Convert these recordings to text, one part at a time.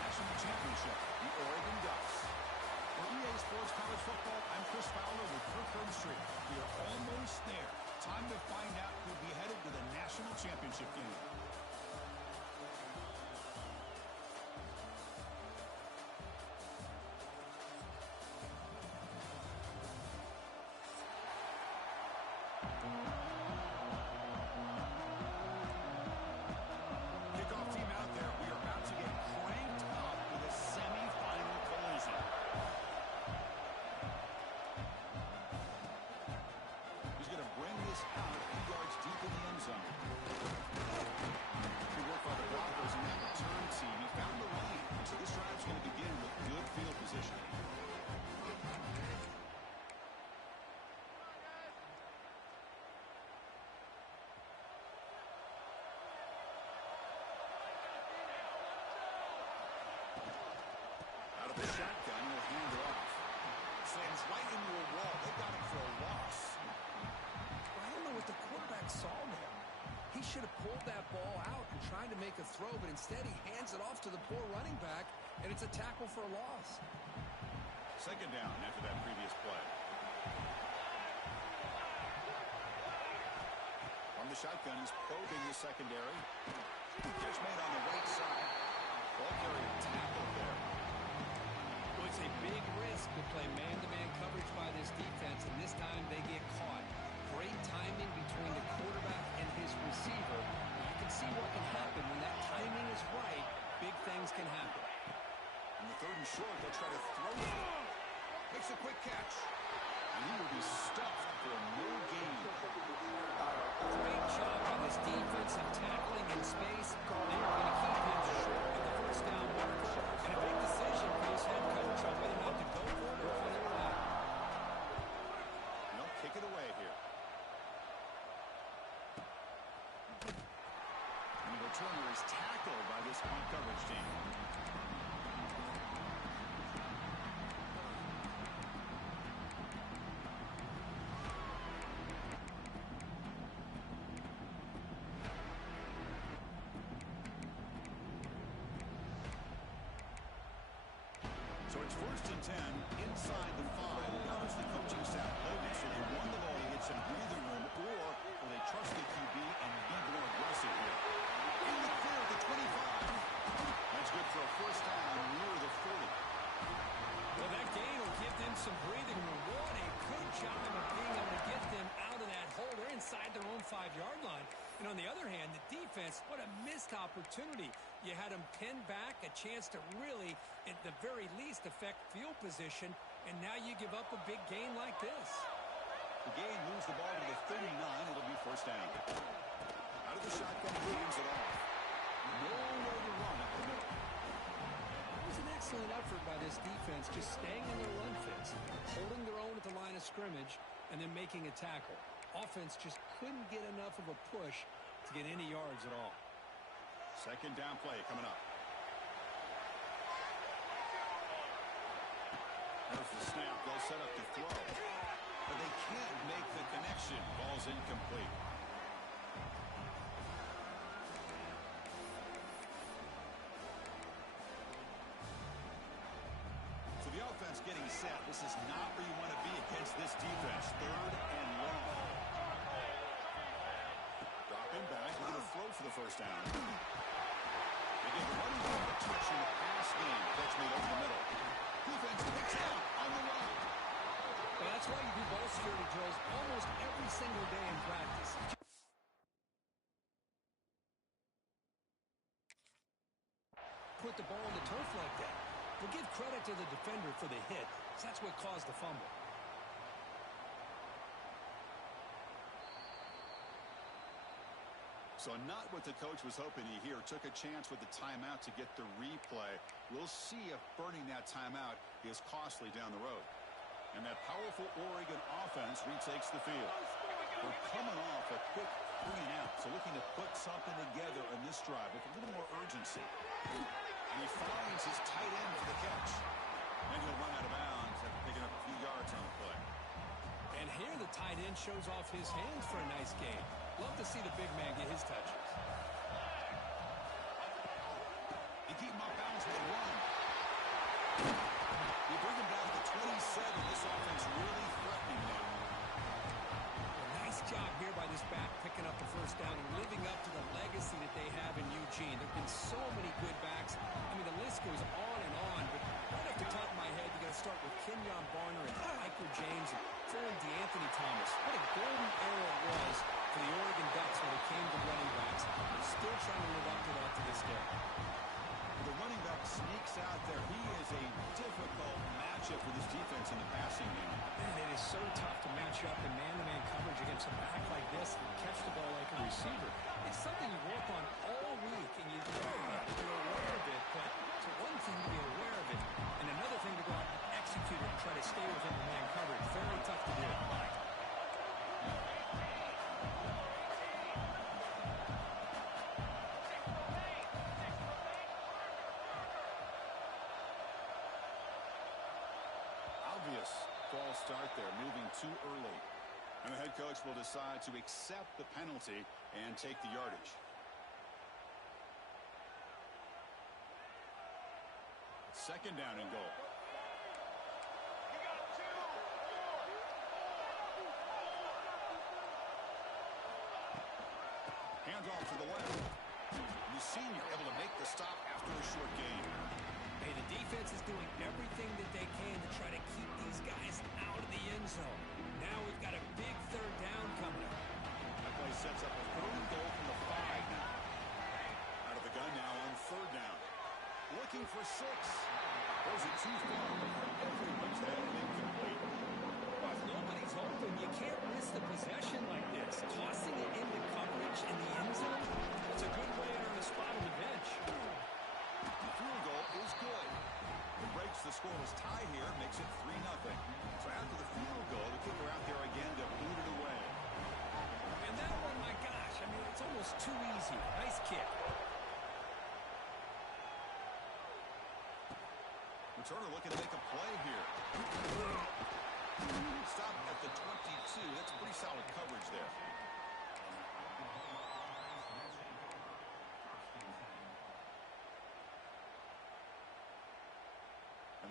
national championship, the Oregon Ducks. For EA Sports College Football, I'm Chris Fowler with Kirkland Street. We are almost there. Time to find out who'll be headed to the national championship game. Kickoff team out there. We are about to get cranked up with a semifinal collision. He's going to bring this out a few yards deep in the end zone. Good work by the blockers in that return team. He found the lane. So this drive's going to begin with good field position. Out of the shotgun, he'll hand it off. Slams right into a wall. They got him for a loss. I don't know what the quarterback saw there. He should have pulled that ball out and tried to make a throw, but instead he hands it off to the poor running back, and it's a tackle for a loss. Second down after that previous play. From the shotgun, he's probing the secondary. Catch made on the right side. Ball carrier tackled there. Well, it's a big risk to play man-to-man coverage by this defense, and this time they get caught. Great timing between the quarterback and his receiver. You can see what can happen when that timing is right. Big things can happen. On the third and short, they'll try to throw it. Makes a quick catch. And he will be stuffed for no gain. Great job by this defense of tackling in space. They're going to keep him short of the first down marker. And a big decision for this head coach on whether or not to go for it or punt it away. And they'll kick it away here. And the returner is tackled by this punt coverage team. So it's 1st and 10 inside the 5. How does the coaching staff play this? So they won the ball to get some breathing room, or will they trust the QB and be more aggressive here? In the clear at the 25. That's good for a first down near the 40. Well, that gain will give them some breathing room. What a good job of being able to get them out of that hole. They're inside their own 5-yard line. And on the other hand, the defense, what a missed opportunity. You had them pinned back, a chance to really, at the very least, affect field position, and now you give up a big gain like this. The gain moves the ball to the 39. It'll be first down. Out of the shotgun, he hands it off. Nowhere to run up the middle. It was an excellent effort by this defense, just staying in their run fits, holding their own at the line of scrimmage, and then making a tackle. Offense just couldn't get enough of a push to get any yards at all. Second down play coming up. There's the snap. They'll set up to throw. But they can't make the connection. Ball's incomplete. So the offense getting set. This is not where you want to be against this defense. 3rd and long. Dropping back. They're going to throw for the first down. They give the running back a touch in the pass game. Catch made over the middle. Defense picks out on the run. Well, that's why you do ball security drills almost every single day in practice. Put the ball on the turf like that. But give credit to the defender for the hit, because that's what caused the fumble. So not what the coach was hoping to hear. Took a chance with the timeout to get the replay. We'll see if burning that timeout is costly down the road. And that powerful Oregon offense retakes the field. We're coming off a quick 3 and out, so looking to put something together on this drive with a little more urgency. And he finds his tight end for the catch. And he'll run out of bounds after picking up a few yards on the play. And here the tight end shows off his hands for a nice game. Love to see the big man get his touches. They keep him off bounds with a run. You bring them down to the 27. This offense really threatening now. Nice job here by this back, picking up the first down and living up to the legacy that they have in Eugene. There have been so many good backs. I mean, the list goes on and on, but right off the top of my head, you got to start with Kenyon Barner and Michael James and throw in DeAnthony Thomas. What a golden era it was for the Oregon Ducks when it came to running backs. They're still trying to live up to that to this day. The running back sneaks out there. He is a difficult matchup for this defense in the passing game. Man, it is so tough to match up in man-to-man coverage against a back like this and catch the ball like a receiver. It's something you work on all week, and you're aware of it, but it's one thing to be aware of it, and another thing to go out and execute it and try to stay within the man coverage. Very tough to do. False start there, moving too early. And the head coach will decide to accept the penalty and take the yardage. Second down and goal. Handoff to the left. The senior able to make the stop after a short gain. Hey, the defense is doing everything that they can to try to keep these guys out of the end zone. Now we've got a big third down coming up. That play sets up a third and goal from the 5 now. Out of the gun now on third down. Looking for 6. Those are too far. Everyone's head incomplete. Well, if nobody's open, you can't miss the possession like this. Tossing it into coverage in the end zone, that's a good way to earn a spot on the bench. Field goal is good. It breaks the scoreless tie here, makes it 3-0. So after the field goal, the kicker out there again to boot it away. And that one, my gosh, I mean, it's almost too easy. Nice kick. Returner looking to make a play here. Stop at the 22. That's pretty solid coverage there.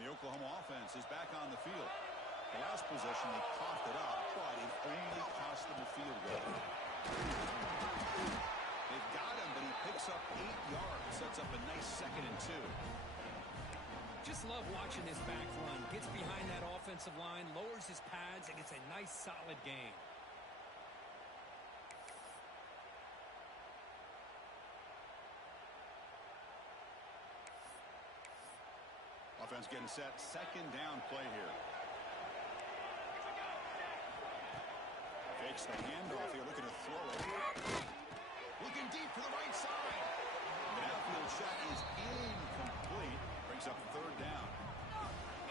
The Oklahoma offense is back on the field. The last possession, they coughed it up, but it only cost them a field goal. They've got him, but he picks up 8 yards. Sets up a nice 2nd and 2. Just love watching this back run. Gets behind that offensive line, lowers his pads, and it's a nice, solid gain. Offense getting set. Second down play here. Fakes the handoff here. Looking to throw it. Looking deep to the right side. The outfield shot is incomplete. Brings up third down.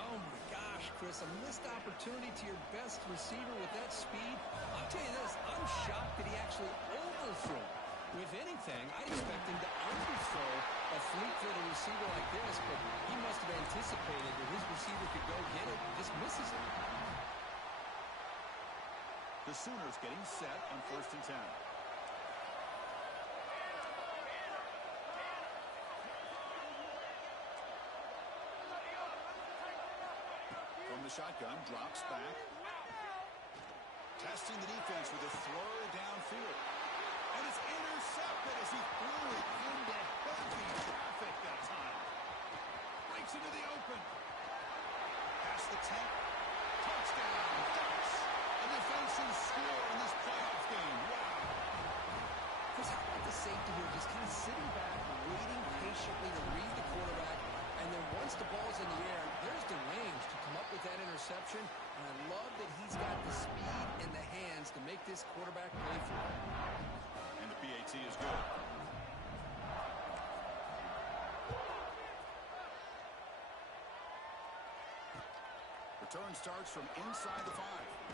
Oh, my gosh, Chris. A missed opportunity to your best receiver with that speed. I'll tell you this. I'm shocked that he actually overthrew. If anything, I expect him to underthrow a fleet-footed receiver like this, but he must have anticipated that his receiver could go get it and just misses it. The Sooners getting set on 1st and 10. From the shotgun, drops back. Testing the defense with a throw downfield. And it's intercepted as he threw it into heavy traffic that time. Breaks into the open. Past the 10. Touchdown. Ducks. A defensive score in this playoff game. Wow. Chris, how about the safety here just kind of sitting back, waiting patiently to read the quarterback, and then once the ball's in the air, there's the range to come up with that interception, and I love that he's got the speed and the hands to make this quarterback play for him. And the PAT is good. Return starts from inside the 5.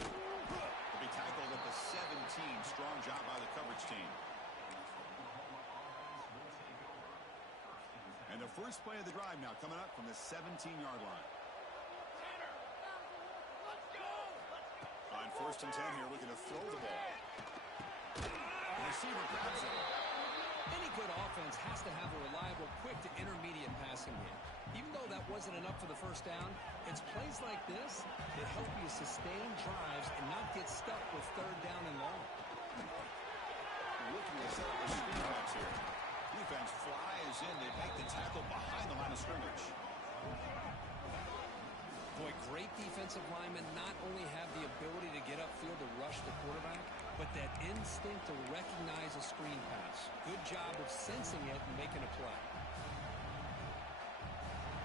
To be tackled at the 17. Strong job by the coverage team. And the first play of the drive now coming up from the 17-yard line. On 1st and 10 here, looking to throw the ball. The receiver grabs it. Any good offense has to have a reliable, quick to intermediate passing game. Even though that wasn't enough for the first down, it's plays like this that help you sustain drives and not get stuck with third down and long. Looking to set up the screen pass here. Defense flies in. They make the tackle behind the line of scrimmage. Boy, great defensive linemen not only have the ability to get upfield to rush the quarterback, but that instinct to recognize a screen pass. Good job of sensing it and making a play.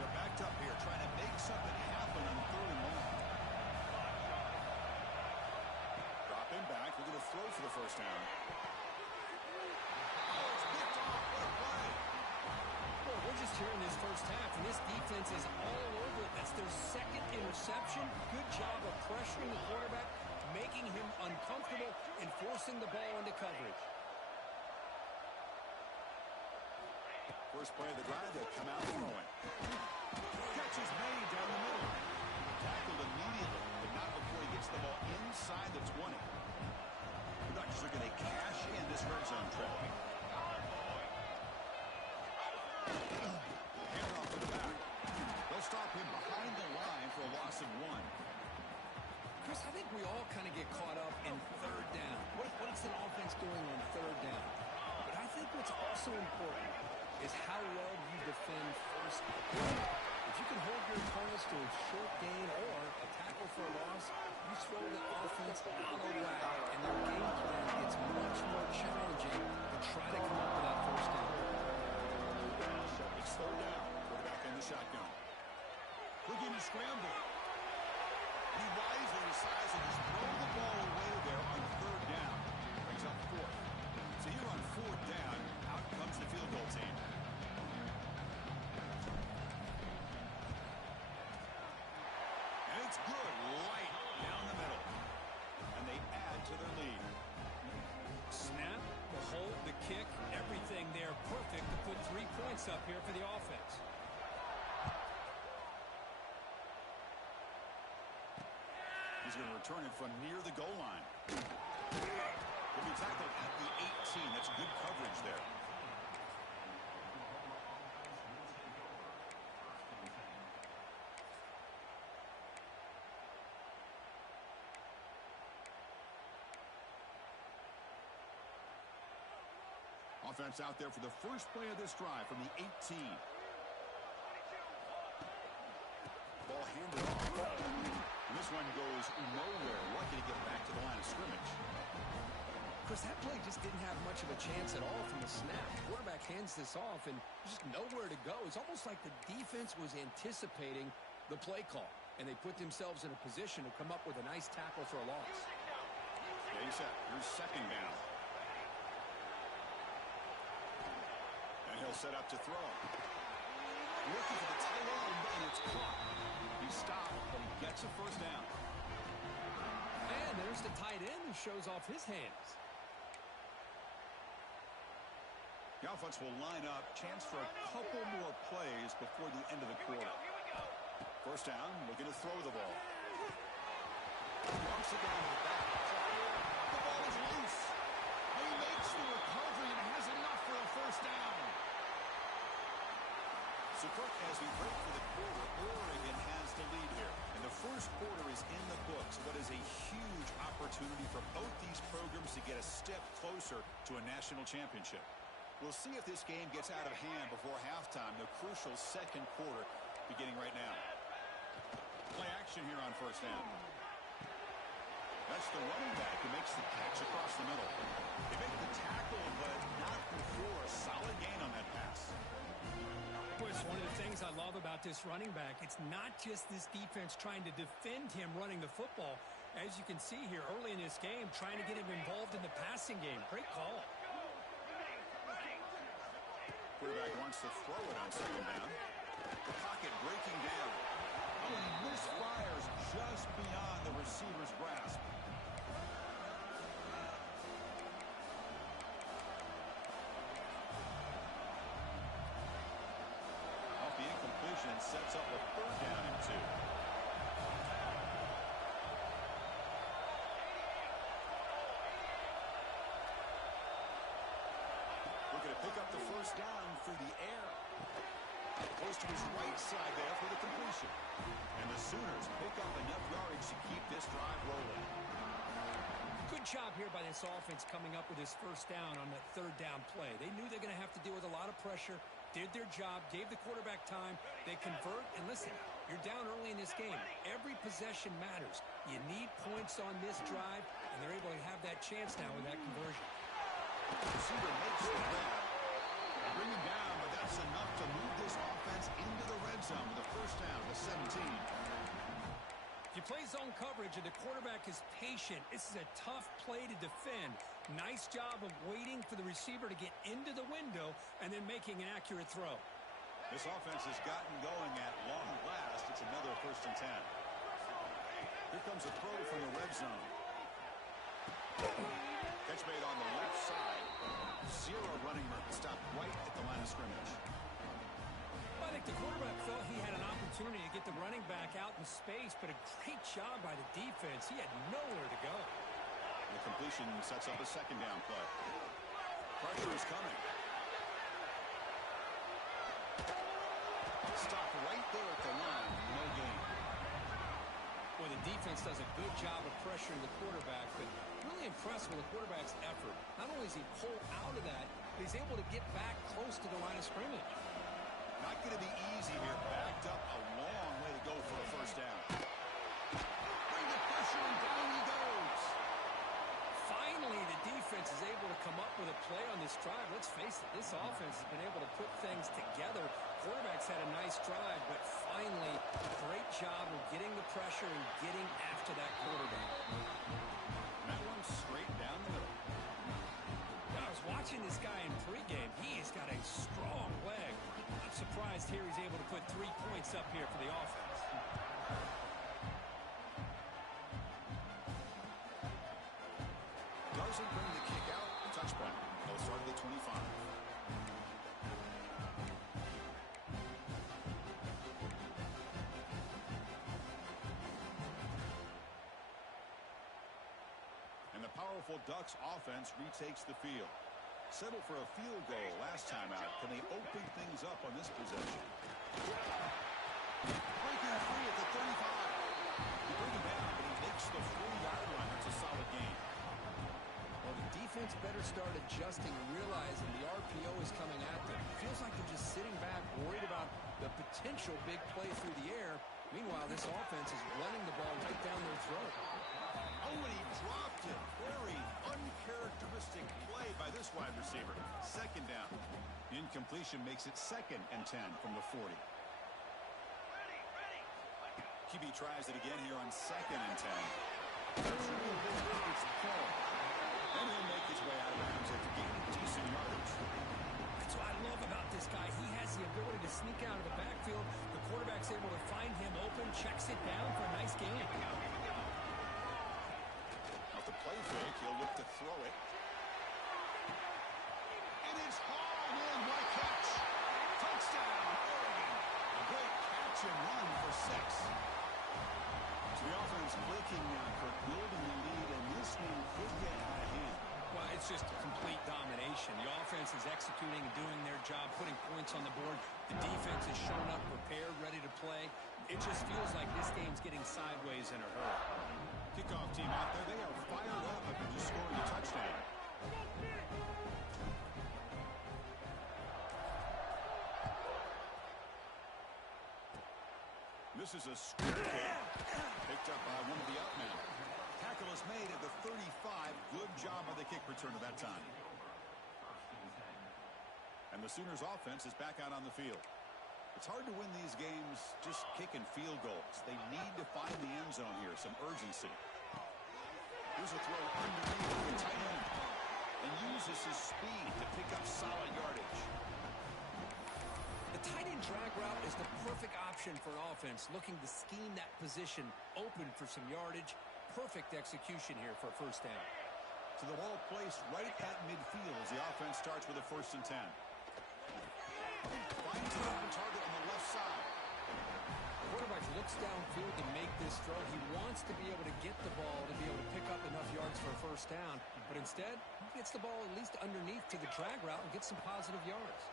They're backed up here trying to make something happen on third and long. Drop him back. We're going to throw for the first down. Oh, it's picked off. What a play. Well, we're just here in this first half, and this defense is all over it. That's their second interception. Good job of pressuring the quarterback, making him uncomfortable, and forcing the ball into coverage. First play of the drive, they'll come out throwing. Catch is made down the middle. Tackled immediately, but not before he gets the ball inside the 20. The Ducks are going to cash in this red zone trip. Hand off to the back. They'll stop him behind the line for a loss of 1. Chris, I think we all kind of get caught up in third down. What's an offense doing on third down? But I think what's also important is how well you defend first down. If you can hold your opponents to a short gain or a tackle for a loss, you throw the offense out of whack, and their game plan gets much more challenging to try to come up with that first down. It's third down. Quarterback in the shotgun. Looking to scramble. He wisely decides to just throw the ball away there on third down. Brings up 4th. So here on 4th down, out comes the field goal team. And it's good, right down the middle. And they add to their lead. Snap, the hold, the kick, everything there perfect to put 3 points up here for the offense. He's going to return it from near the goal line. He'll be tackled at the 18. That's good coverage there. Offense out there for the first play of this drive from the 18. Ball handed off. And this one goes nowhere. Lucky to get back to the line of scrimmage. Chris, that play just didn't have much of a chance at all from the snap. Quarterback hands this off, and there's just nowhere to go. It's almost like the defense was anticipating the play call, and they put themselves in a position to come up with a nice tackle for a loss. Yeah, you said, here's second down. And he'll set up to throw. Looking for the tight end, and it's caught. He stopped, but he gets a first down. And there's the tight end who shows off his hands. The offense will line up. Chance for a couple more plays before the end of the quarter. First down, looking to throw the ball. Dumps it down to the back. The ball is loose. He makes the recovery and has enough for a first down. So, Kirk, as we break for the quarter, Oregon has the lead here. And the first quarter is in the books. What is a huge opportunity for both these programs to get a step closer to a national championship. We'll see if this game gets out of hand before halftime, the crucial second quarter beginning right now. Play action here on first down. That's the running back who makes the catch across the middle. They make the tackle, but not before a solid gain on that pass. It's one of the things I love about this running back. It's not just this defense trying to defend him running the football. As you can see here early in this game, trying to get him involved in the passing game. Great call. Quarterback wants to throw it on second down. The pocket breaking down. Oh, he misfires just beyond the receiver's grasp. Off the incompletion, sets up a third down and 2. Looking to pick up the first down through the air. Goes to his right side there for the completion. And the Sooners pick up enough yardage to keep this drive rolling. Good job here by this offense coming up with his first down on that third down play. They knew they're going to have to deal with a lot of pressure, did their job, gave the quarterback time. They convert, and listen, you're down early in this game. Every possession matters. You need points on this drive, and they're able to have that chance now with that conversion. Receiver makes the grab. Bring him down, but that's enough to move this offense into the red zone with a first down to 17. If you play zone coverage and the quarterback is patient, this is a tough play to defend. Nice job of waiting for the receiver to get into the window and then making an accurate throw. This offense has gotten going at long last. It's another first and 10. Here comes a throw from the red zone. Catch made on the left side. Zero running room. Stopped right at the line of scrimmage. I think the quarterback felt he had an opportunity to get the running back out in space, but a great job by the defense. He had nowhere to go. The completion sets up a second down play. Pressure is coming. Stopped right there at the line. No gain. Well, the defense does a good job of pressuring the quarterback, but really impressed with the quarterback's effort. Not only does he pull out of that, but he's able to get back close to the line of scrimmage. Not going to be easy here. Backed up a long way to go for a first down. Bring the pressure and down he goes. Finally, the defense is able to come up with a play on this drive. Let's face it, this offense has been able to put things together. Quarterback's had a nice drive, but finally, great job of getting the pressure and getting after that quarterback. That one straight down the middle. I was watching this guy in pregame. He's got a strong leg. I'm surprised here he's able to put 3 points up here for the offense. Doesn't bring the kick out. Touchback. They'll start at the 25. And the powerful Ducks offense retakes the field. Settled for a field goal last time out. Can they open things up on this possession? Breaking free at the 35. They bring him down, but he makes the 40-yard line. It's a solid game. Well, the defense better start adjusting and realizing the RPO is coming at them. It feels like they're just sitting back, worried about the potential big play through the air. Meanwhile, this offense is running the ball right down their throat. Oh, and he dropped it. Very uncharacteristic play by this wide receiver. Second down. Incompletion makes it 2nd and 10 from the 40. QB tries it again here on 2nd and 10. It's called. And he'll make his way out of bounds after gaining decent yardage. That's what I love about this guy. He has the ability to sneak out of the backfield. The quarterback's able to find him open, checks it down for a nice gain. Off the play fake, he'll look to throw it. It is hauled in. What a catch. Touchdown, Oregon. A great catch and run for 6. So the offense clicking now, Kirk, building the lead, and this one could get out of hand. Well, it's just a complete domination. The offense is executing and doing their job, putting points on the board. The defense is showing up, prepared, ready to play. It just feels like this game's getting sideways in a hurry. Kickoff team out there. They are fired up after just scoring a touchdown. This is a scoop kick. Picked up by one of the up men. Tackle is made at the 35. Good job by the kick return at that time. And the Sooners offense is back out on the field. It's hard to win these games just kicking field goals. They need to find the end zone here, some urgency. Here's a throw underneath the tight end. And uses his speed to pick up solid yardage. The tight end drag route is the perfect option for an offense looking to scheme that position open for some yardage. Perfect execution here for a first down. So the ball placed right at midfield as the offense starts with a 1st and 10. Finds an open target on the left side. The quarterback looks downfield to make this throw. He wants to be able to get the ball to be able to pick up enough yards for a first down. But instead, he gets the ball at least underneath to the drag route and gets some positive yards.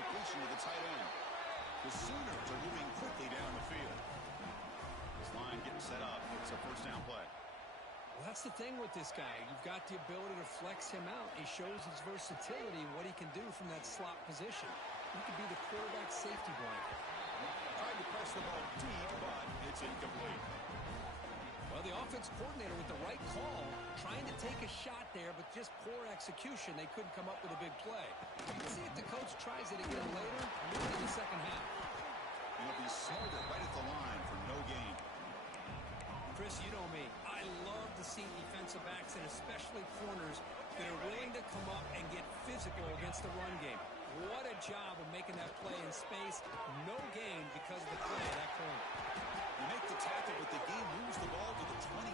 completion to the tight end. The Sooners are moving quickly down the field. This line getting set up. It's a first down play. Well, that's the thing with this guy. You've got the ability to flex him out. He shows his versatility and what he can do from that slot position. He could be the quarterback safety blanket. Tried to press the ball deep, but it's incomplete. Well, the offense coordinator with the right call, trying to take a shot there, but just poor execution. They couldn't come up with a big play. Let's see if the coach tries it again later in the second half. He'll be smarter right at the line for no gain. Chris, you know me. I love to see defensive backs and especially corners that are willing to come up and get physical against the run game. What a job of making that play in space. No gain because of the play of that corner. You make the tackle, but the game moves the ball to the 28.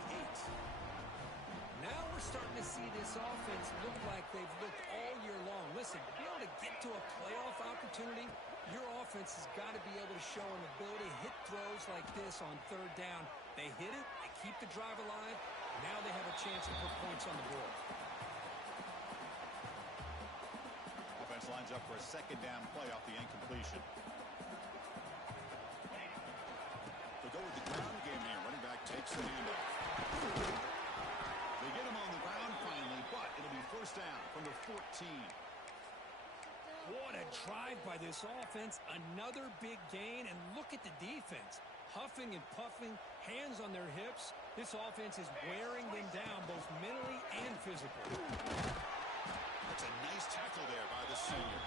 Now we're starting to see this offense look like they've looked all year long. Listen, to be able to get to a playoff opportunity, your offense has got to be able to show an ability to hit throws like this on third down. They hit it, they keep the drive alive. Now they have a chance to put points on the board. Offense lines up for a second down play off the incompletion. They go with the ground game here. Running back takes the handoff. They get him on the ground finally, but it'll be first down from the 14. What a drive by this offense. Another big gain, and look at the defense. Huffing and puffing, hands on their hips. This offense is wearing them down both mentally and physically. That's a nice tackle there by the senior.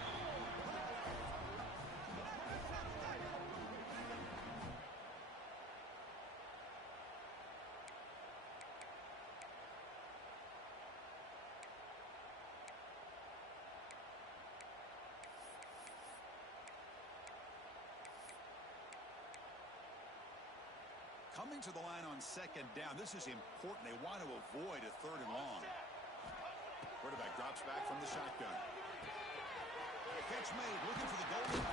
Coming to the line on second down. This is important. They want to avoid a third and long. Quarterback drops back from the shotgun. Catch made, looking for the goal.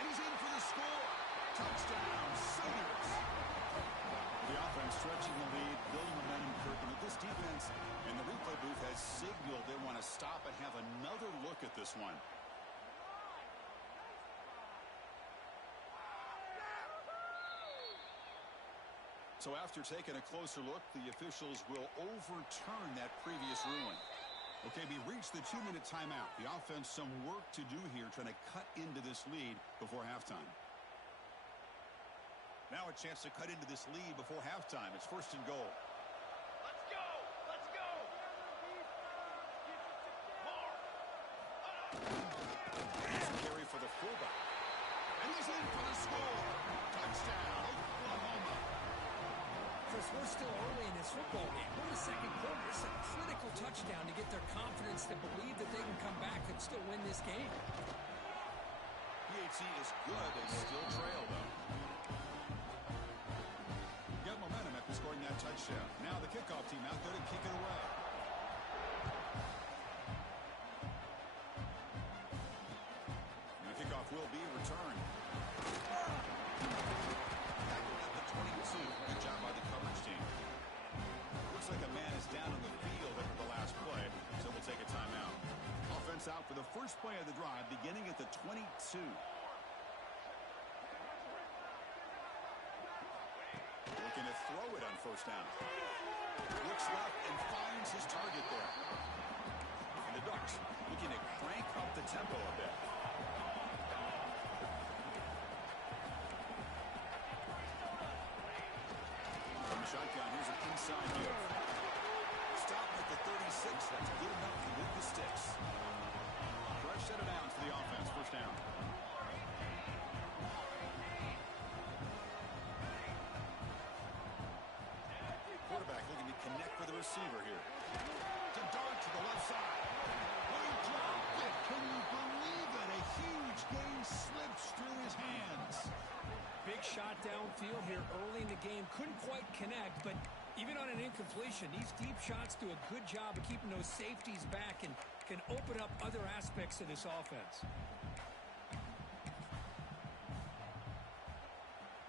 And he's in for the score. Touchdown, Sooners. The offense stretching the lead, building momentum, Kirk. And this defense and the replay booth has signaled they want to stop and have another look at this one. So after taking a closer look, the officials will overturn that previous ruling. Okay, we reached the 2-minute timeout. The offense some work to do here, trying to cut into this lead before halftime. Now a chance to cut into this lead before halftime. It's first and goal. Let's go! Let's go! Carry for the fullback. And he's in for the score. Touchdown, Oklahoma. Chris, we're still early in this football game. We're in the second quarter. It's a critical touchdown to get their confidence to believe that they can come back and still win this game. PAT is good. They still trail, though. Got momentum after scoring that touchdown. Now the kickoff team out there to kick it away. And the kickoff will be returned. Tackled at the 22. Good job by the coverage team. Looks like a man is down on the field after the last play, so we'll take a timeout. Offense out for the first play of the drive, beginning at the 22. Looking to throw it on first down. Looks left and finds his target there. And the Ducks looking to crank up the tempo a bit. From the shotgun, here's an inside give. Stop at the 36. That's good enough to move the sticks. Fresh set of downs for the offense. First down. Quarterback looking to connect with the receiver here. To dart to the left side. He dropped it. Can you believe it? A huge gain slips through his hands. Big shot downfield here early in the game. Couldn't quite connect, but even on an incompletion, these deep shots do a good job of keeping those safeties back and can open up other aspects of this offense.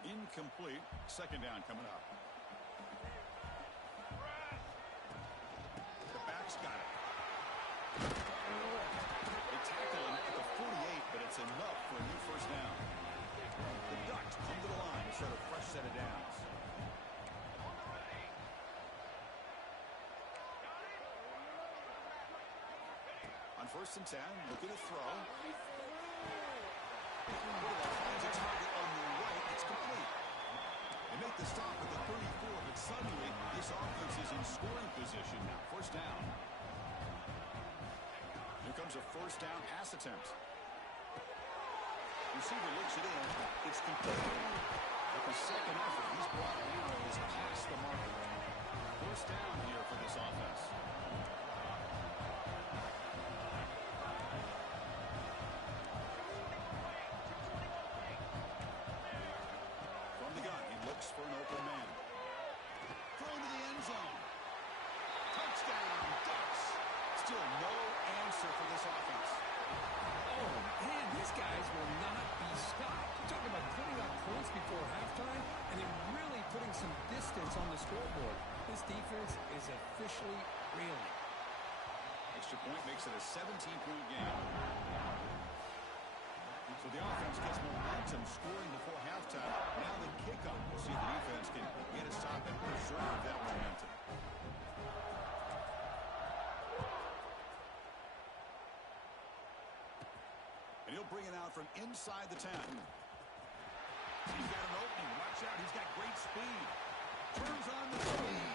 Incomplete. Second down coming up. The back's got it. They tackle him at the 48. That's enough for a new first down. The Ducks come to the line to set a fresh set of downs. On 1st and 10, looking to throw. Finds a target on the right. It's complete. They make the stop at the 34, but suddenly this offense is in scoring position now. First down. Here comes a first down pass attempt. Receiver looks it in. It's complete. With the second effort, he's brought arrows past the marker. First down here for this offense. From the gun, he looks for an open man. Thrown to the end zone. Touchdown, Ducks. Still no answer for this offense. Oh, man, these guys will not be stopped. You're talking about putting up points before halftime and then really putting some distance on the scoreboard. This defense is officially reeling. Extra point makes it a 17-point game. So the offense gets momentum scoring before halftime. Now the kickoff. We'll see if the defense can get a stop and preserve that momentum. And he'll bring it out from inside the 10. He's got an opening. Watch out. He's got great speed. Turns on the speed.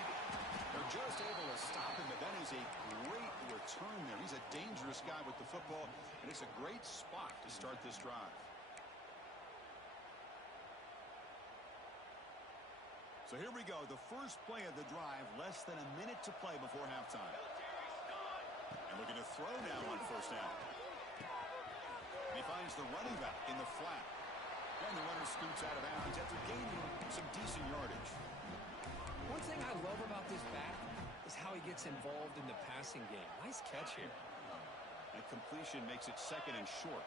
They're just able to stop him, but that is a great return there. He's a dangerous guy with the football, and it's a great spot to start this drive. So here we go. The first play of the drive, less than a minute to play before halftime. And looking to throw now on first down. And he finds the running back in the flat. And the runner scoots out of bounds after gaining some decent yardage. One thing I love about this back is how he gets involved in the passing game. Nice catch here. That completion makes it second and short.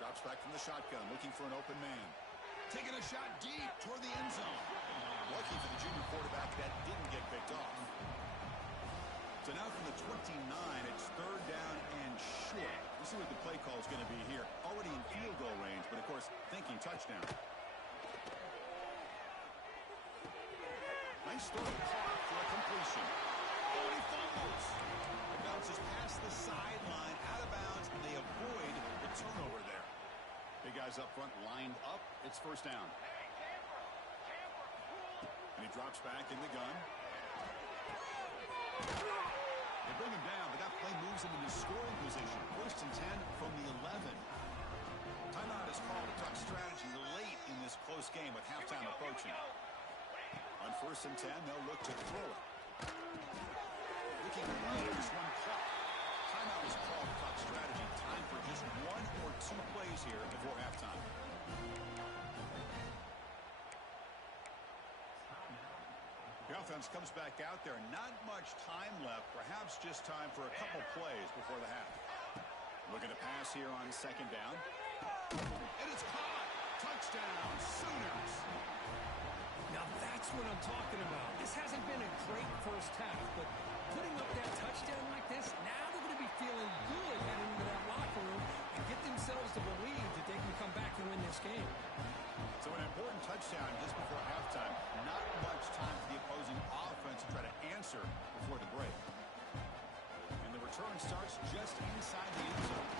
Drops back from the shotgun, looking for an open man. Taking a shot deep toward the end zone. Lucky for the junior quarterback, that didn't get picked off. So now from the 29, it's third down and short. We'll see what the play call is going to be here. Already in field goal range, but of course, thinking touchdown. Nice throw caught for a completion. Oh, and he fumbles. It bounces past the sideline, out of bounds, and they avoid the turnover there. Big guys up front lined up. It's first down. And he drops back in the gun. They bring him down, but that play moves him into scoring position. First and 10 from the 11. Timeout is called to talk strategy late in this close game with halftime approaching. On first and 10, they'll look to throw it. Looking right, just one clock. Timeout is called to talk strategy. Time for just one or two plays here before halftime. The offense comes back out there. Not much time left. Perhaps just time for a couple plays before the half. Looking to pass here on second down. And it's caught. Touchdown, Sooners. Now that's what I'm talking about. This hasn't been a great first half, but putting up that touchdown like this, now they're going to be feeling good heading into that locker room and get themselves to believe that they can come back and win this game. So an important touchdown just before halftime. Not much time for the opposing offense to try to answer before the break. And the return starts just inside the end zone.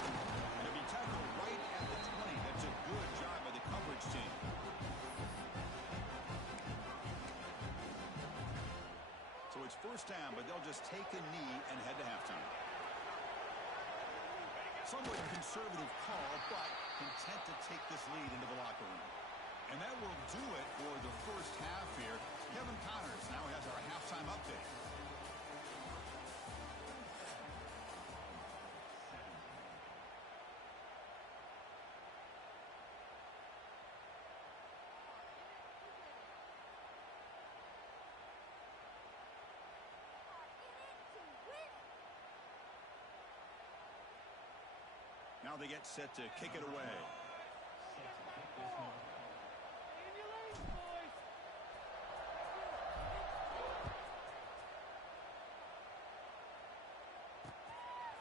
And it'll be tackled right at the 20. That's a good job by the coverage team. So it's first down, but they'll just take a knee and head to halftime. Somewhat conservative call, but content to take this lead into the locker room. And that will do it for the first half here. Kevin Connors now has our halftime update. Now they get set to kick it away.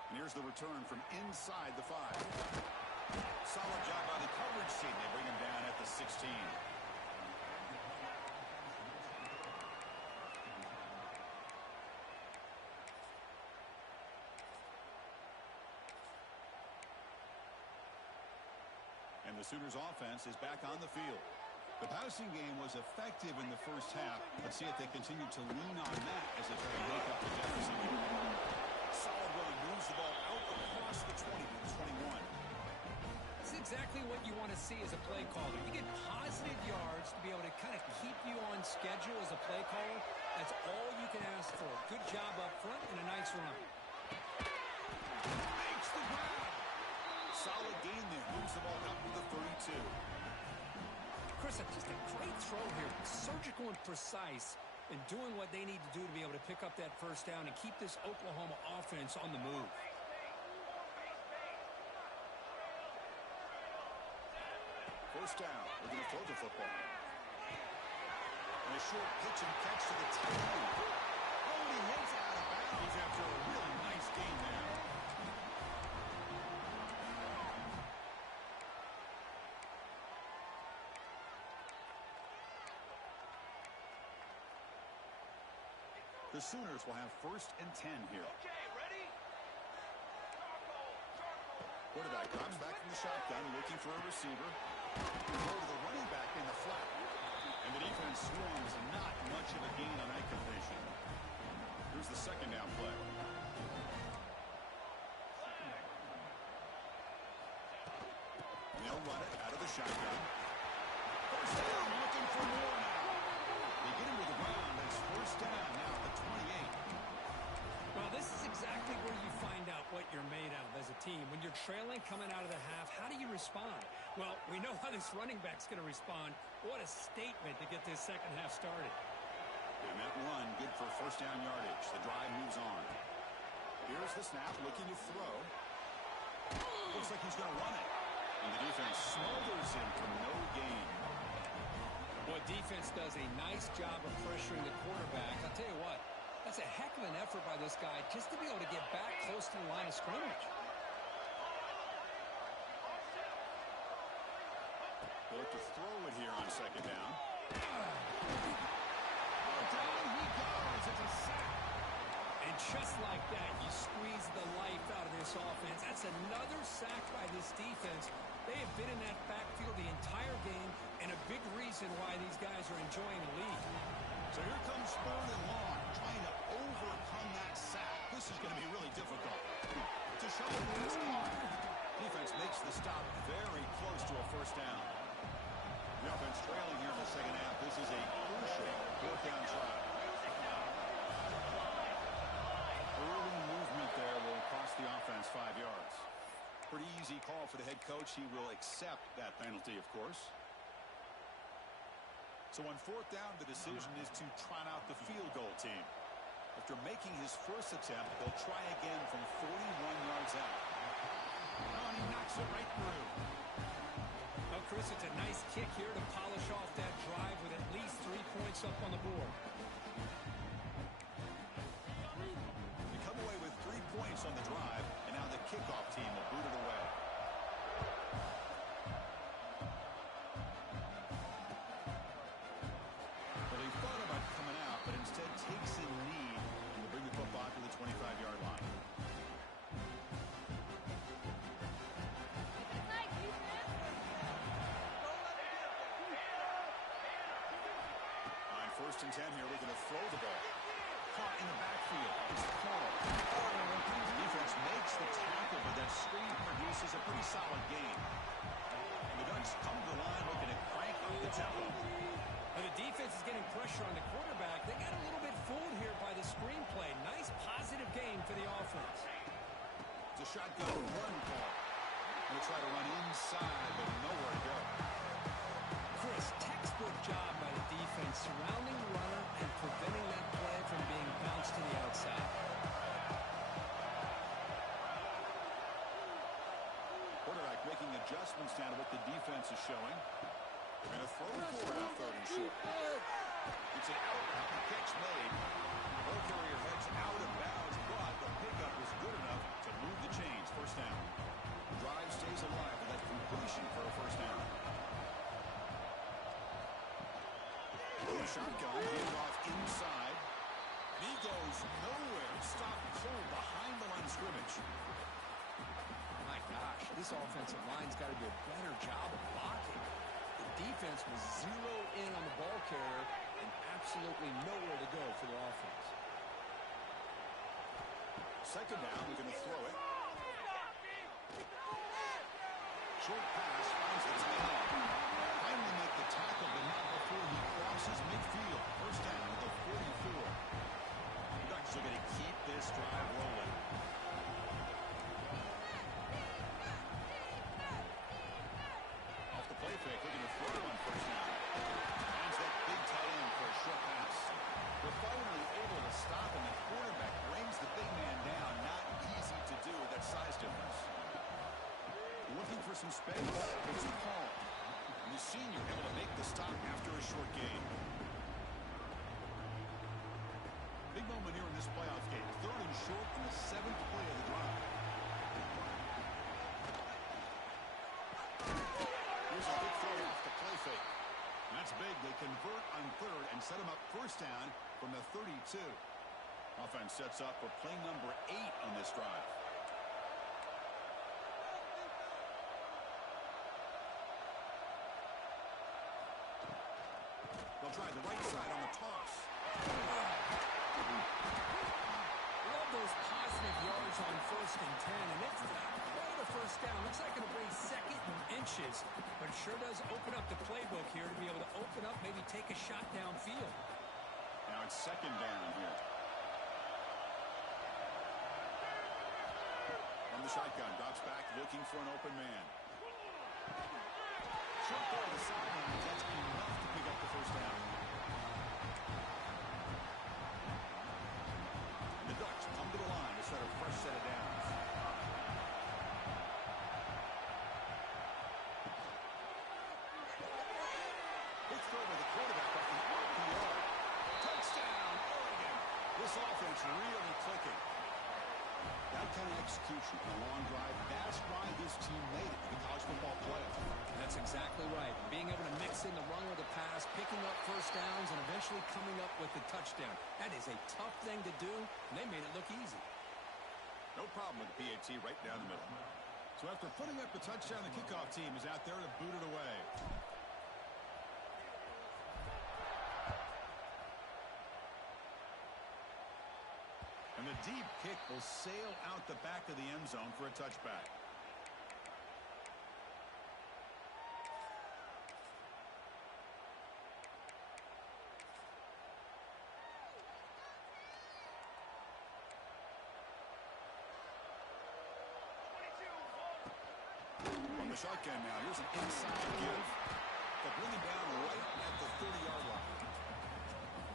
And here's the return from inside the 5. Solid job by the coverage team. They bring him down at the 16. And the Sooners offense is back on the field. The passing game was effective in the first half. Let's see if they continue to lean on that as they try to make up the deficit. Solid run, moves the ball out across the 20 to the 21. That's exactly what you want to see as a play caller. You get positive yards to be able to kind of keep you on schedule as a play caller. That's all you can ask for. Good job up front and a nice run. Makes the grab. Solid gain there. Moves the ball out to the 32. Chris, just a great throw here. Surgical and precise in doing what they need to do to be able to pick up that first down and keep this Oklahoma offense on the move. First down. We're going to throw the football. And a short pitch and catch to the tight end. Oh, he hits out of bounds after a really nice gain there. The Sooners will have 1st and 10 here. Okay, ready? Quarterback comes back from the shotgun, looking for a receiver. Go to the running back in the flat. And the defense swarms, not much of a gain on that completion. Here's the 2nd down play. And they'll run it out of the shotgun. First down, looking for more now. They get him to the ground. It's 1st down now at the 28. Well, this is exactly where you find out what you're made of as a team. When you're trailing coming out of the half, how do you respond? Well, we know how this running back's going to respond. What a statement to get this second half started. And that run, good for 1st down yardage. The drive moves on. Here's the snap, looking to throw. Looks like he's going to run it. And the defense smothers him for no gain. Well, defense does a nice job of pressuring the quarterback. I'll tell you what, that's a heck of an effort by this guy just to be able to get back close to the line of scrimmage. They look to throw it here on 2nd down. Down he goes. It's a sack. And just like that, you squeeze the life out of this offense. That's another sack by this defense. They have been in that backfield the entire game, and a big reason why these guys are enjoying the lead. So here comes 3rd and long, trying to overcome that sack. This is going to be really difficult. To show this clock. Defense makes the stop very close to a 1st down. The offense trailing here in the 2nd half. This is a crucial 4th down try. Early movement there will cost the offense 5 yards. Pretty easy call for the head coach. He will accept that penalty, of course. So on 4th down, the decision is to trot out the field goal team. After making his first attempt, he'll try again from 41 yards out. Oh, and he knocks it right through. Well, Chris, it's a nice kick here to polish off that drive with at least 3 points up on the board. You come away with 3 points on the drive, and now the kickoff team will boot it away. Well, he thought about coming out, but instead takes a knee and will bring the football to the 25-yard line. On 1st and 10 here, we're going to throw the ball. Caught in the backfield. It's called. The defense makes the tackle, but that screen produces a pretty solid gain. And the Ducks come to the line looking to crank up the tempo. And the defense is getting pressure on the quarterback. They got a little bit fooled here by the screenplay. Nice positive game for the offense. It's a shotgun run call. We'll try to run inside, but nowhere to go. Chris, textbook job by the defense surrounding the runner and preventing that play from being bounced to the outside. Quarterback making adjustments down to what the defense is showing. And a throw for it on 3rd and short. It's an out route. The catch made. Ball carrier heads out of bounds, but the pickup was good enough to move the chains. First down. Drive stays alive with that completion for a first down. Shotgun, hand off inside. And he goes nowhere. Stopped cold behind the line of scrimmage. My gosh, this offensive line's got to do a better job of blocking. The defense was zero in on the ball carrier and absolutely nowhere to go for their offense. Second down, we're going to throw it. Short pass, finds the tight end. Finally make the tackle, but not before he crosses midfield. First down at the 44. The Ducks are going to keep this drive rolling. Off the play fake, looking to throw on first down. Finds that big tight end for a short pass. They're finally able to stop him. The quarterback brings the big man down. Not easy to do with that size difference. Looking for some space. It's Paul. And the senior able to make the stop after a short gain. Big moment here in this playoff game. Third and short in the 7th play of the drive. Here's a big throw off the play fake. And that's big. They convert on third and set him up first down from the 32. Offense sets up for play number 8 on this drive. They'll try the right side on the toss. Love those positive yards on 1st and 10, and it's not quite a first down. Looks like it'll bring 2nd and inches, but it sure does open up the playbook here to be able to open up, maybe take a shot downfield. Now it's 2nd down here. From the shotgun, drops back, looking for an open man. Short throw to the sideline. That's enough to pick up the first down. And the Ducks come to the line to start a fresh set of downs. Big throw by the quarterback off the RPO. Touchdown, Oregon. This offense really clicking. That kind of execution on a long drive, that's why this team made it to the college football playoff. That's exactly right. Being able to mix in the run with the pass, picking up first downs, and eventually coming up with the touchdown. That is a tough thing to do, and they made it look easy. No problem with the PAT right down the middle. So after putting up the touchdown, the kickoff team is out there to boot it away. And the deep kick will sail out the back of the end zone for a touchback. On the shotgun now, here's an inside give. They'll bring it down right at the 30-yard line.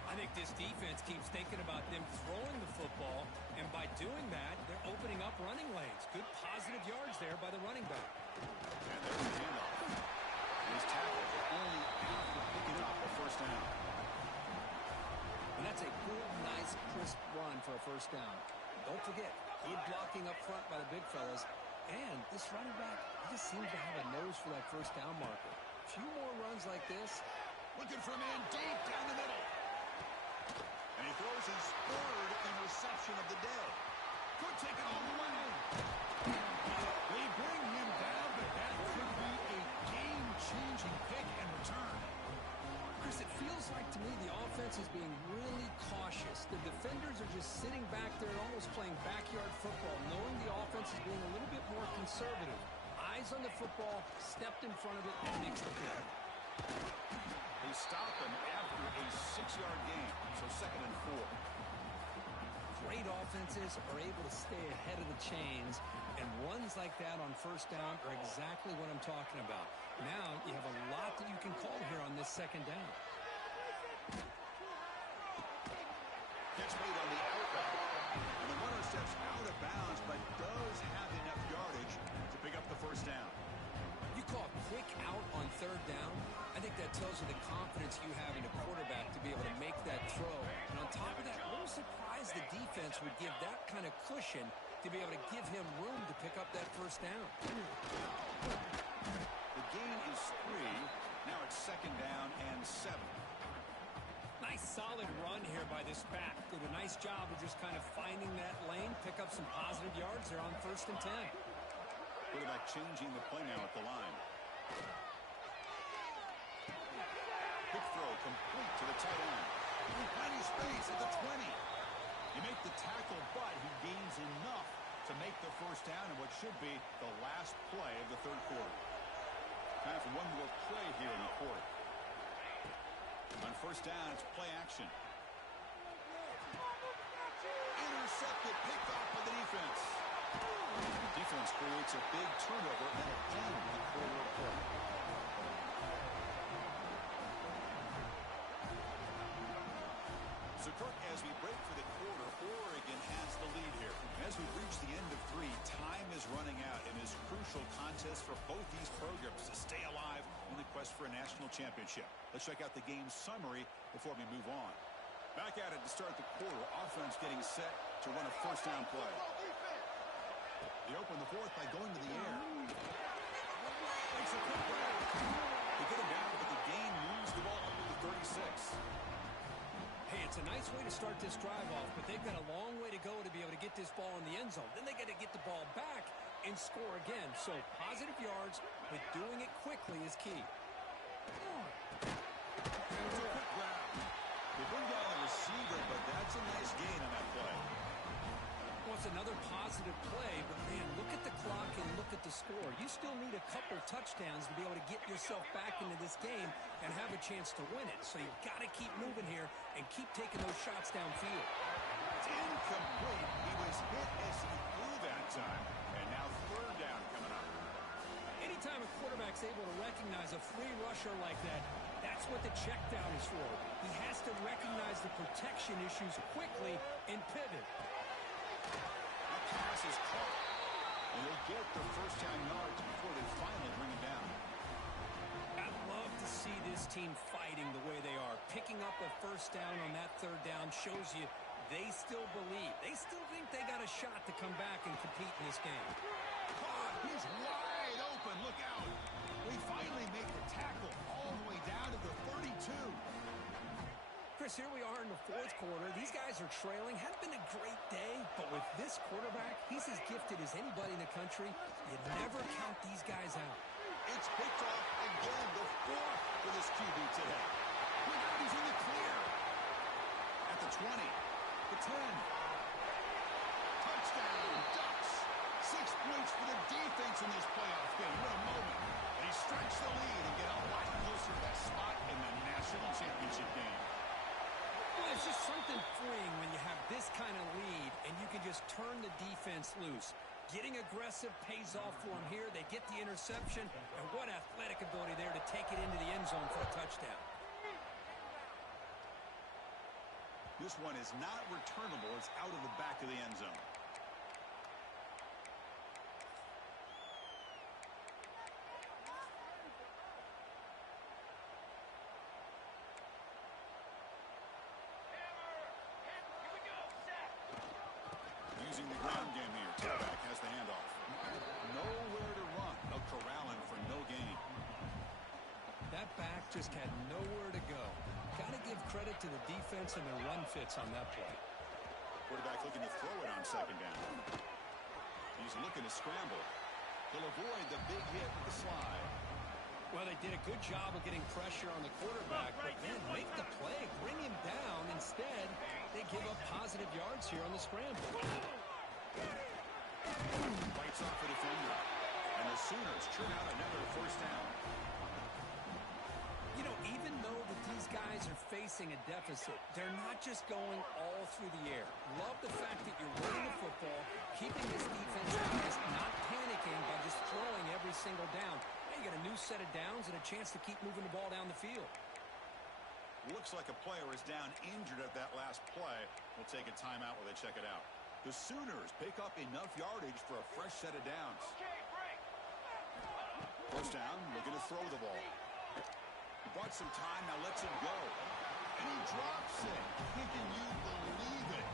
I think this defense keeps thinking about them throwing the football, and by doing that, they're opening up running lanes. Good positive yards there by the running back. And there's the handoff. And he's tackled only after picking up a first down. And that's a good, nice, crisp run for a first down. Don't forget, good blocking up front by the big fellas. And this running back, he just seems to have a nose for that first down marker. A few more runs like this. Looking for a man deep down the middle. And he throws his 3rd interception of the day. Could take it all the way. They bring him down, but that could be a game-changing pick and return. Chris, it feels like to me the offense is being really cautious. The defenders are just sitting back there almost playing backyard football, knowing the offense is being a little bit more conservative. Eyes on the football, stepped in front of it, and makes the play. They stop him after a 6-yard gain, so 2nd and 4. Great offenses are able to stay ahead of the chains, and runs like that on first down are exactly what I'm talking about. Now you have a lot that you can call here on this 2nd down. Catch made on the outright, and the runner steps out of bounds, but does have enough yardage to pick up the first down. You call quick out on 3rd down. I think that tells you the confidence you have in a quarterback to be able to make that throw. And on top of that, a little surprised the defense would give that kind of cushion to be able to give him room to pick up that first down. The gain is 3. Now it's 2nd down and 7. Nice solid run here by this back. Did a nice job of just kind of finding that lane, pick up some positive yards there on 1st and 10. Quarterback changing the play now at the line. Quick throw complete to the tight end. Plenty of space at the 20. You make the tackle, but he gains enough to make the first down in what should be the last play of the 3rd quarter. Time for one more play here in the quarter. On 1st down, it's play action. Intercepted, picked off by the defense. Defense creates a big turnover, and it'll end the quarter of play. So, Kirk, as we break for the quarter, Oregon has the lead here. As we reach the end of 3, time is running out in this crucial contest for both these programs to stay alive in the quest for a national championship. Let's check out the game summary before we move on. Back at it to start the quarter. Offense getting set to run a first down play. They open the 4th by going to the air. Makes a quick grab. They get him down, but the gain moves the ball up to the 36. Hey, it's a nice way to start this drive off, but they've got a long way to go to be able to get this ball in the end zone. Then they got to get the ball back and score again. So positive yards, but doing it quickly is key. It's a quick grab. They bring down the receiver, but that's a nice gain on that play. Well, it's another positive play, but man, look at the clock and look at the score. You still need a couple touchdowns to be able to get yourself back into this game and have a chance to win it. So you've got to keep moving here and keep taking those shots downfield. It's incomplete. He was hit as he threw that time. And now 3rd down coming up. Anytime a quarterback's able to recognize a free rusher like that, that's what the check down is for. He has to recognize the protection issues quickly and pivot. That pass is caught. And they'll get the first down yards before they finally bring him down. I'd love to see this team fighting the way they are. Picking up a first down on that 3rd down shows you they still believe. They still think they got a shot to come back and compete in this game. He's wide open. Look out. We finally make the tackle all the way down to the 32. Chris, here we are in the 4th quarter. These guys are trailing. Hadn't been a great day, but with this quarterback, he's as gifted as anybody in the country. You never count these guys out. It's picked off again, the 4th for this QB today. Look out, he's in the clear. At the 20, the 10. Touchdown, Ducks. 6 points for the defense in this playoff game. What a moment. They stretch the lead and get a lot closer to that spot in the national championship game. Well, it's just something freeing when you have this kind of lead and you can just turn the defense loose. Getting aggressive pays off for them here. They get the interception, and what athletic ability there to take it into the end zone for a touchdown. This one is not returnable. It's out of the back of the end zone. Using the ground game here. Tailback has the handoff. Nowhere to run. No corralling for no gain. That back just had nowhere to go. Got to give credit to the defense and their run fits on that play. Quarterback looking to throw it on 2nd down. He's looking to scramble. He'll avoid the big hit with the slide. Well, they did a good job of getting pressure on the quarterback, but man, make the play, bring him down. Instead, they give up positive yards here on the scramble. Bites off the defender. And the Sooners turn out another first down. You know, even though that these guys are facing a deficit, they're not just going all through the air. Love the fact that you're running the football, keeping this defense honest, not panicking by just throwing every single down. Hey, you got a new set of downs and a chance to keep moving the ball down the field. Looks like a player is down injured at that last play. We'll take a timeout while they check it out. The Sooners pick up enough yardage for a fresh set of downs. First down, looking to throw the ball. He bought some time, now lets it go. And he drops it. Can you believe it?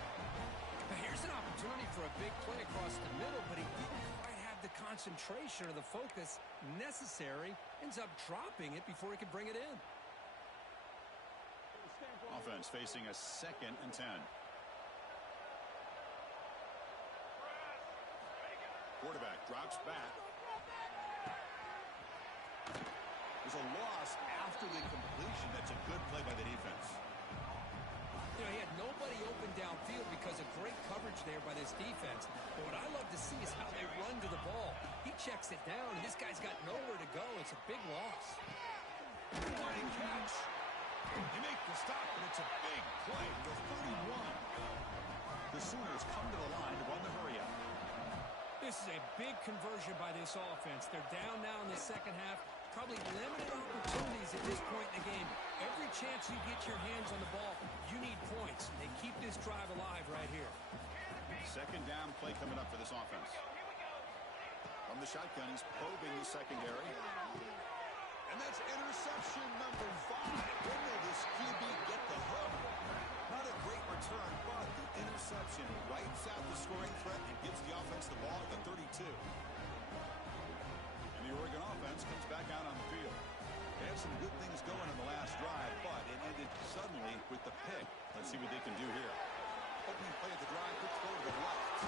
Here's an opportunity for a big play across the middle, but he didn't quite have the concentration or the focus necessary. Ends up dropping it before he could bring it in. Offense facing a 2nd and 10. Quarterback drops back. There's a loss after the completion. That's a good play by the defense. You know, he had nobody open downfield because of great coverage there by this defense. But what I love to see is how they run to the ball. He checks it down, and this guy's got nowhere to go. It's a big loss. Running catch. They make the stop, and it's a big play to the 31. The Sooners come to the line to run the hurry up. This is a big conversion by this offense. They're down now in the second half. Probably limited opportunities at this point in the game. Every chance you get your hands on the ball, you need points. They keep this drive alive right here. 2nd down play coming up for this offense. From the shotgun, he's probing the secondary. And that's interception number 5. When will this QB get the hook? Not a great return, but the interception wipes out the scoring threat and gives the offense the ball at the 32. And the Oregon offense comes back out on the field. They had some good things going in the last drive, but it ended suddenly with the pick. Let's see what they can do here. Opening play of the drive, quick throw to the left.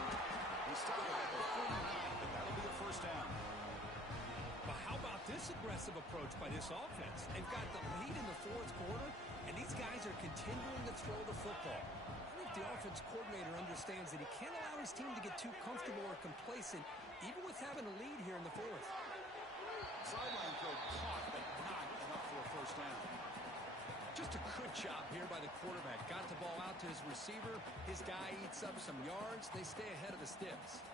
He started at the 49, but that'll be a 1st down. But how about this aggressive approach by this offense? They've got the lead in the 4th quarter, and these guys are continuing to throw the football. I think the offense coordinator understands that he can't allow his team to get too comfortable or complacent, even with having a lead here in the 4th. Sideline throw caught, but not enough for a 1st down. Just a good job here by the quarterback. Got the ball out to his receiver. His guy eats up some yards. They stay ahead of the sticks.